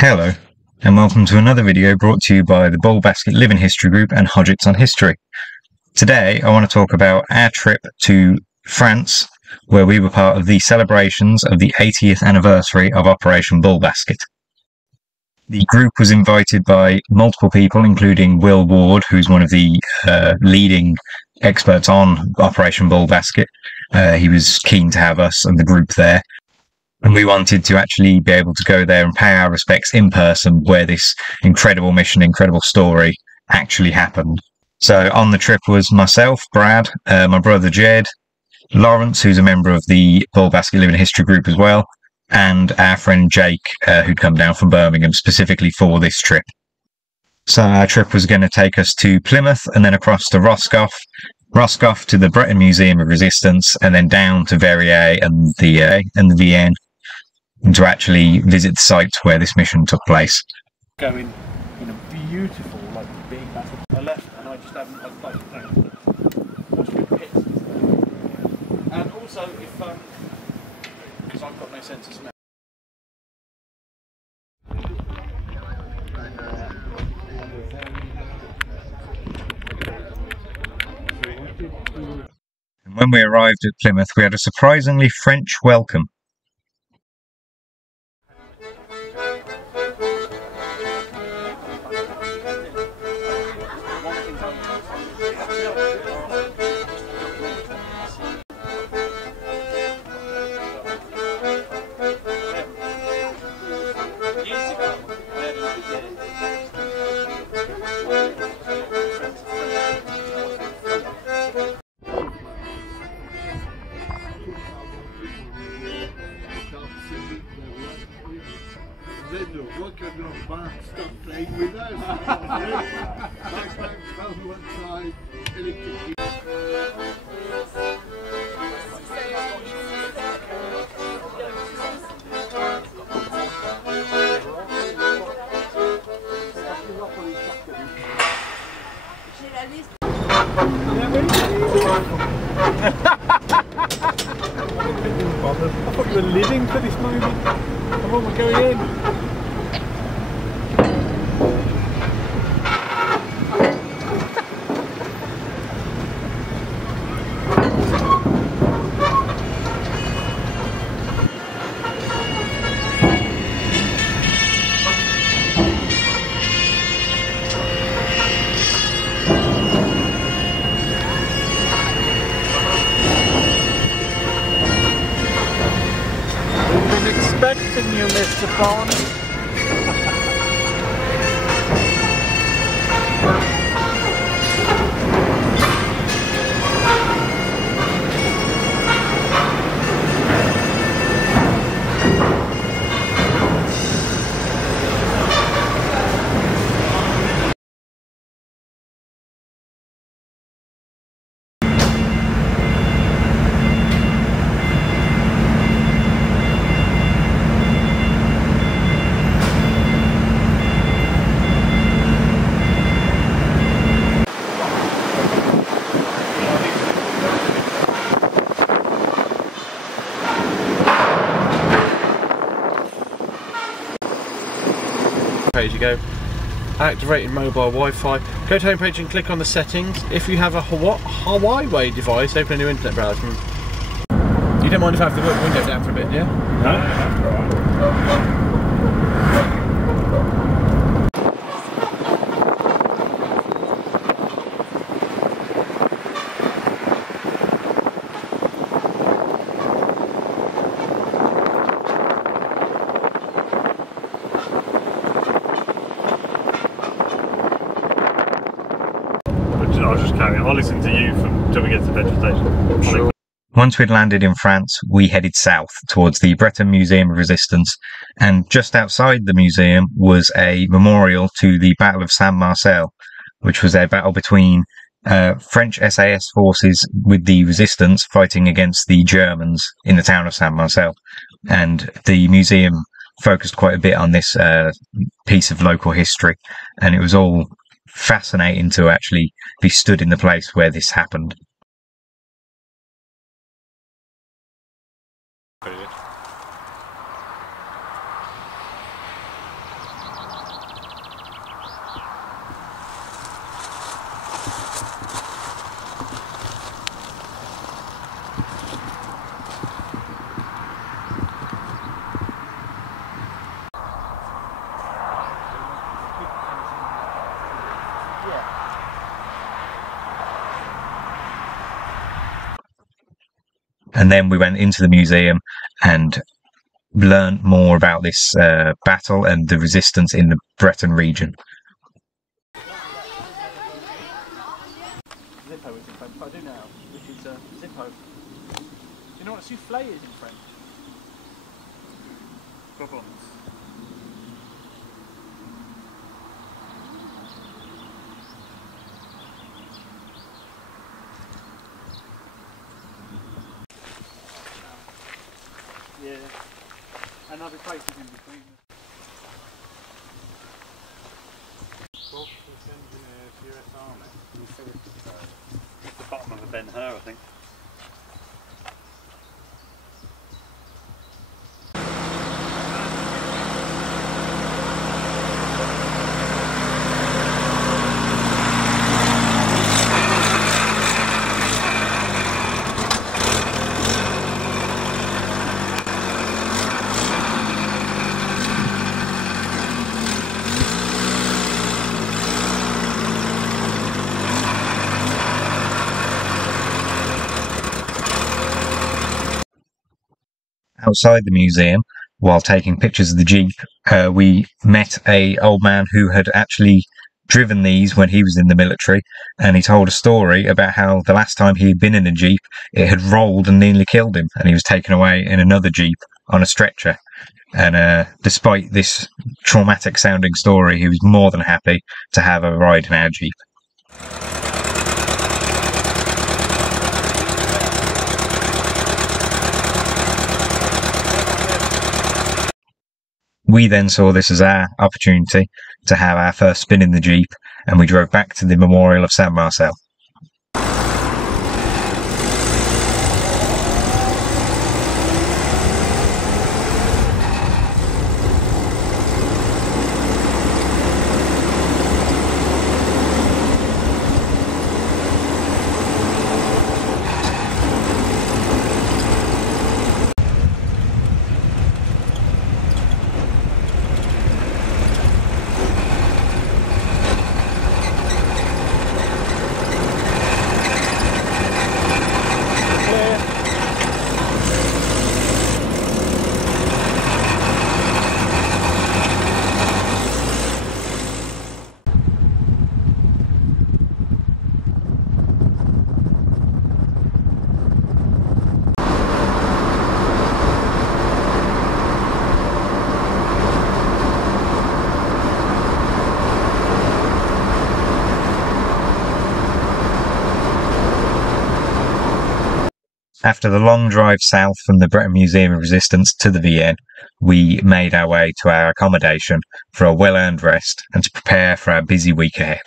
Hello, and welcome to another video brought to you by the Bulbasket Living History Group and Hodgetts on History. Today, I want to talk about our trip to France, where we were part of the celebrations of the 80th anniversary of Operation Bulbasket. The group was invited by multiple people, including Will Ward, who's one of the leading experts on Operation Bulbasket. He was keen to have us and the group there. And we wanted to actually be able to go there and pay our respects in person where this incredible mission, incredible story actually happened. So on the trip was myself, Brad, my brother Jed, Lawrence, who's a member of the Bulbasket Living History Group as well, and our friend Jake, who'd come down from Birmingham specifically for this trip. So our trip was going to take us to Plymouth and then across to Roscoff to the Breton Museum of Resistance, and then down to Verrières and the Vienne, and to actually visit the site where this mission took place. Going in a beautiful, big massive. I left and I just haven't. I've watched the pits. And also, because I've got no sense of smell. And when we arrived at Plymouth, we had a surprisingly French welcome. Stop playing with us. One side, electric. I thought you were living for this moment. Come on, we're going in. Expecting you, Mr. Bond. Page you go, activating mobile Wi-Fi, go to homepage and click on the settings. If you have a Huawei device, open a new internet browser. You don't mind if I have the window down for a bit, yeah? No, that's alright. I'll just carry on. I'll listen to you until we get to the petrol station. Sure. Once we'd landed in France, we headed south towards the Breton Museum of Resistance, and just outside the museum was a memorial to the Battle of Saint-Marcel, which was a battle between French SAS forces with the resistance fighting against the Germans in the town of Saint-Marcel. And the museum focused quite a bit on this piece of local history, and it was all fascinating to actually be stood in the place where this happened. And then we went into the museum and learned more about this battle and the resistance in the Breton region. Zippo is in French, but I do know which is Zippo. You know what souffle is in French? Problems. Yeah. And other places in between. US Army. It's the bottom of a Ben Hur, I think. Outside the museum, while taking pictures of the Jeep, we met a old man who had actually driven these when he was in the military, and he told a story about how the last time he had been in a Jeep, it had rolled and nearly killed him, and he was taken away in another Jeep on a stretcher. And despite this traumatic sounding story, he was more than happy to have a ride in our Jeep. We then saw this as our opportunity to have our first spin in the Jeep, and we drove back to the Memorial of Saint Marcel. After the long drive south from the Breton Museum of Resistance to the Vienne, we made our way to our accommodation for a well-earned rest and to prepare for our busy week ahead.